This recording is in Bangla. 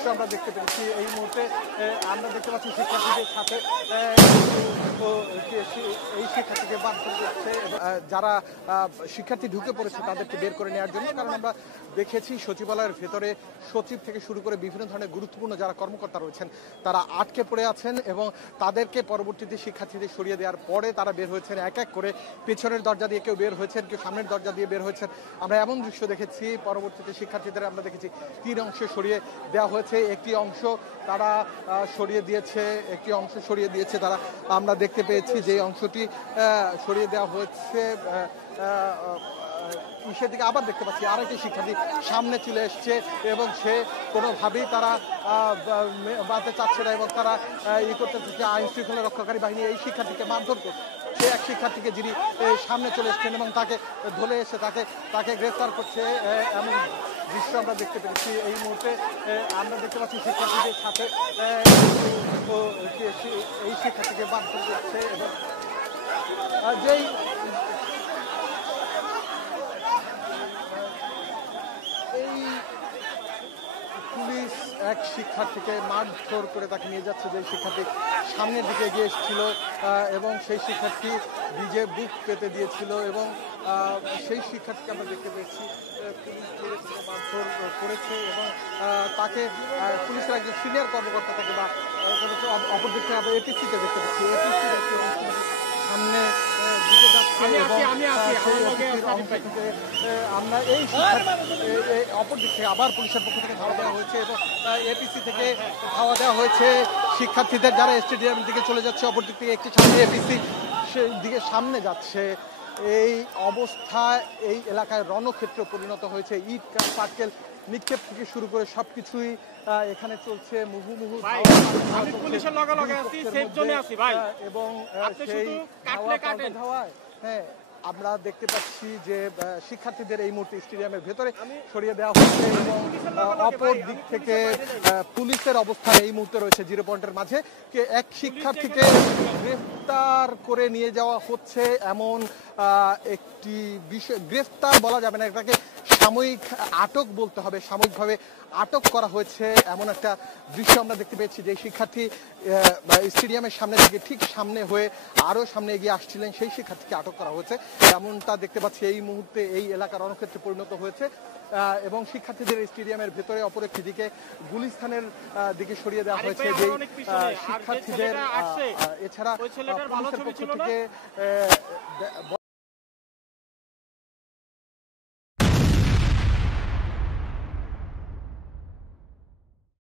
দৃশ্য আমরা দেখতে পেরেছি এই মুহূর্তে। আমরা দেখতে পাচ্ছি শিক্ষার্থীদের সাথে এই শিক্ষার্থীকে বাধ্য করছে যারা শিক্ষার্থী ঢুকে পড়েছে তাদেরকে বের করে নেওয়ার জন্য। কারণ আমরা দেখেছি সচিবালয়ের ভেতরে সচিব থেকে শুরু করে বিভিন্ন ধরনের গুরুত্বপূর্ণ যারা কর্মকর্তা রয়েছেন তারা আটকে পড়ে আছেন এবং তাদেরকে পরবর্তীতে শিক্ষার্থীদের সরিয়ে দেওয়ার পরে তারা বের হয়েছেন এক এক করে। পেছনের দরজা দিয়ে কেউ বের হয়েছেন, কেউ সামনের দরজা দিয়ে বের হয়েছেন। আমরা এমন দৃশ্য দেখেছি পরবর্তীতে শিক্ষার্থীদের আমরা দেখেছি 3 অংশে সরিয়ে দেওয়া হয়েছে। একটি অংশ তারা সরিয়ে দিয়েছে তারা আমরা দেখতে পেয়েছি যে অংশটি সরিয়ে দেওয়া হয়েছে। সেদিকে আবার দেখতে পাচ্ছি আরেকটি শিক্ষার্থী সামনে চলে এসছে এবং সে কোনোভাবেই তারা বাঁধতে চাচ্ছে না এবং তারা করতে চাচ্ছে আইন শৃঙ্খলা রক্ষাকারী বাহিনী এই শিক্ষার্থীকে মারধর করছে। সে এক শিক্ষার্থীকে যিনি সামনে চলে এসছেন এবং তাকে ধরে এসে তাকে গ্রেফতার করছে এমন দৃশ্য আমরা দেখতে পেরেছি এই মুহূর্তে। আমরা দেখতে পাচ্ছি শিক্ষার্থীদের সাথে এই শিক্ষার্থীকে মারধর করছে এবং যেই পুলিশ এক শিক্ষার্থীকে মারধর করে তাকে নিয়ে যাচ্ছে, যে শিক্ষার্থী সামনের দিকে এগিয়ে এসেছিল এবং সেই শিক্ষার্থী নিজে বুক পেতে দিয়েছিল এবং সেই শিক্ষার্থীকে আমরা দেখতে পেয়েছি পুলিশ মারধর করেছে এবং তাকে পুলিশের একজন সিনিয়র কর্মকর্তা তাকে বা অপরদিক থেকে আমরা এপিসিতে দেখতে পাচ্ছি। এপিসির সামনে দিকে যাচ্ছে এবং আমরা এই অপর দিক থেকে আবার পুলিশের পক্ষ থেকে ধাওয়া দেওয়া হয়েছে এবং এপিসি থেকে ধাওয়া দেওয়া হয়েছে শিক্ষার্থীদের যারা স্টেডিয়ামের দিকে চলে যাচ্ছে। অপর দিক থেকে একটি সামনে এপিসি সেই দিকে সামনে যাচ্ছে। এই অবস্থায় এই এলাকায় রণক্ষেত্র পরিণত হয়েছে। ইট পাটকেল নিক্ষেপ থেকে শুরু করে সবকিছুই এখানে চলছে মুহুর্মুহু এবং সেই ধাওয়ায় আমরা দেখতে পাচ্ছি যে শিক্ষার্থীদের এই মুহূর্তে স্টেডিয়ামের ভেতরে সরিয়ে দেওয়া হচ্ছে এবং অপর দিক থেকে পুলিশের অবস্থান এই মুহূর্তে রয়েছে 0 পয়েন্টের মাঝে। এক শিক্ষার্থীকে গ্রেফতার করে নিয়ে যাওয়া হচ্ছে এমন একটি বিষয়। গ্রেফতার বলা যাবে না, এটাকে সাময়িক আটক বলতে হবে। সাময়িকভাবে আটক করা হয়েছে এমন একটা দৃশ্য আমরা দেখতে পেয়েছি যে শিক্ষার্থী স্টেডিয়ামের সামনে থেকে ঠিক সামনে হয়ে আরো সামনে এগিয়ে আসছিলেন, সেই শিক্ষার্থীকে আটক করা হয়েছে এমনটা দেখতে পাচ্ছি। এই মুহূর্তে এই এলাকার রণক্ষেত্রে পরিণত হয়েছে এবং শিক্ষার্থীদের স্টেডিয়ামের ভেতরে অপর একটি দিকে গুলিস্তানের দিকে সরিয়ে দেওয়া হয়েছে। যে শিক্ষার্থীদের এছাড়া পুলিশের পক্ষ থেকে